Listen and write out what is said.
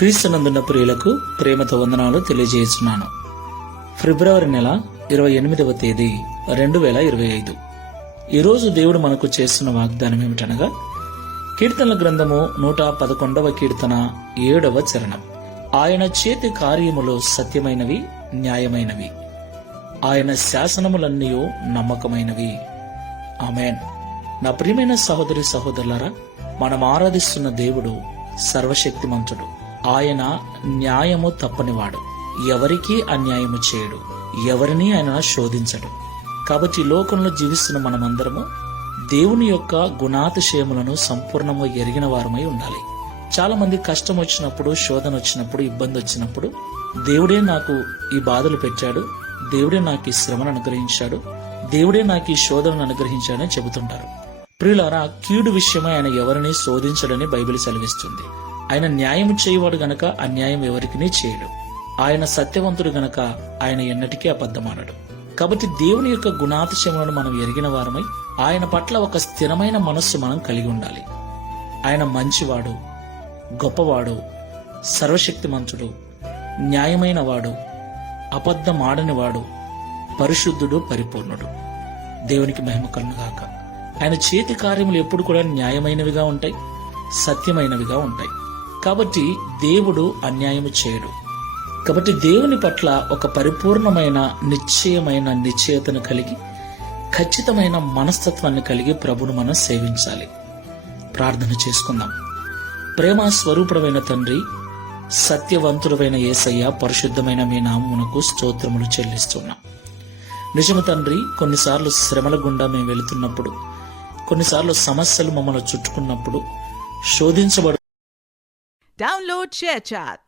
క్రీస్తునందున్న ప్రియులకు ప్రేమతో వందనాలు తెలియజేస్తున్నాను. ఫిబ్రవరి నెల 28వ తేదీ 2025. ఈరోజు దేవుడు మనకు చేస్తున్న వాగ్దానం ఏమిటనగా, కీర్తనల గ్రంథము 111వ కీర్తన 7వ చరణం. ఆయన చేతి కార్యములు సత్యమైనవి, న్యాయమైనవి, ఆయన శాసనములన్నీ నమ్మకమైనవి. ఆమేన్. నా ప్రియమైన సహోదరి సహోదరులారా, మనం ఆరాధిస్తున్న దేవుడు సర్వశక్తిమంతుడు. ఆయన న్యాయము తప్పనివాడు, ఎవరికీ అన్యాయము చేయడు, ఎవరిని ఆయన శోధించడు. కాబట్టి లోకంలో జీవిస్తున్న మనమందరము దేవుని యొక్క గుణాతిశయములను సంపూర్ణంగా ఎరిగిన వారమై ఉండాలి. చాలా మంది కష్టం వచ్చినప్పుడు, శోధన వచ్చినప్పుడు, ఇబ్బంది వచ్చినప్పుడు దేవుడే నాకు ఈ బాధలు పెట్టాడు, దేవుడే నాకు ఈ శ్రమను అనుగ్రహించాడు, దేవుడే నాకు ఈ శోధనను అనుగ్రహించాడని చెబుతుంటారు. ప్రియులారా, కీడు విషయమై ఆయన ఎవరిని శోధించడని బైబిల్ సెలవిస్తుంది. ఆయన న్యాయం చేయవాడు గనక అన్యాయం ఎవరికినీ చేయడు. ఆయన సత్యవంతుడు గనక ఆయన ఎన్నటికీ అబద్ధమానడు. కాబట్టి దేవుని యొక్క గుణాతిశయములను మనం ఎరిగిన వారమై ఆయన పట్ల ఒక స్థిరమైన మనస్సు మనం కలిగి ఉండాలి. ఆయన మంచివాడు, గొప్పవాడు, సర్వశక్తిమంతుడు, న్యాయమైన వాడు, అబద్ధమాడనివాడు, పరిశుద్ధుడు, పరిపూర్ణుడు. దేవునికి మహిమ కలుగుగాక. ఆయన చేతి కార్యములు ఎప్పుడు కూడా న్యాయమైనవిగా ఉంటాయి, సత్యమైనవిగా ఉంటాయి. కాబట్టి దేవుడు అన్యాయము చేయడు. కాబట్టి దేవుని పట్ల ఒక పరిపూర్ణమైన నిశ్చయమైన నిశ్చయతను కలిగి, ఖచ్చితమైన మనస్తత్వాన్ని కలిగి ప్రభును మనం సేవించాలి. ప్రార్థన చేసుకుందాం. ప్రేమ స్వరూపుడమైన తండ్రి, సత్యవంతుడమైన యేసయ్య, పరిశుద్ధమైన మీ నామమునకు స్తోత్రములు చెల్లిస్తున్నాం. నిజము తండ్రి, కొన్నిసార్లు శ్రమల గుండా మేము వెళుతున్నప్పుడు, కొన్నిసార్లు సమస్యలు మమ్మల్ని చుట్టుకున్నప్పుడు, శోధించబడు Download ShareChat.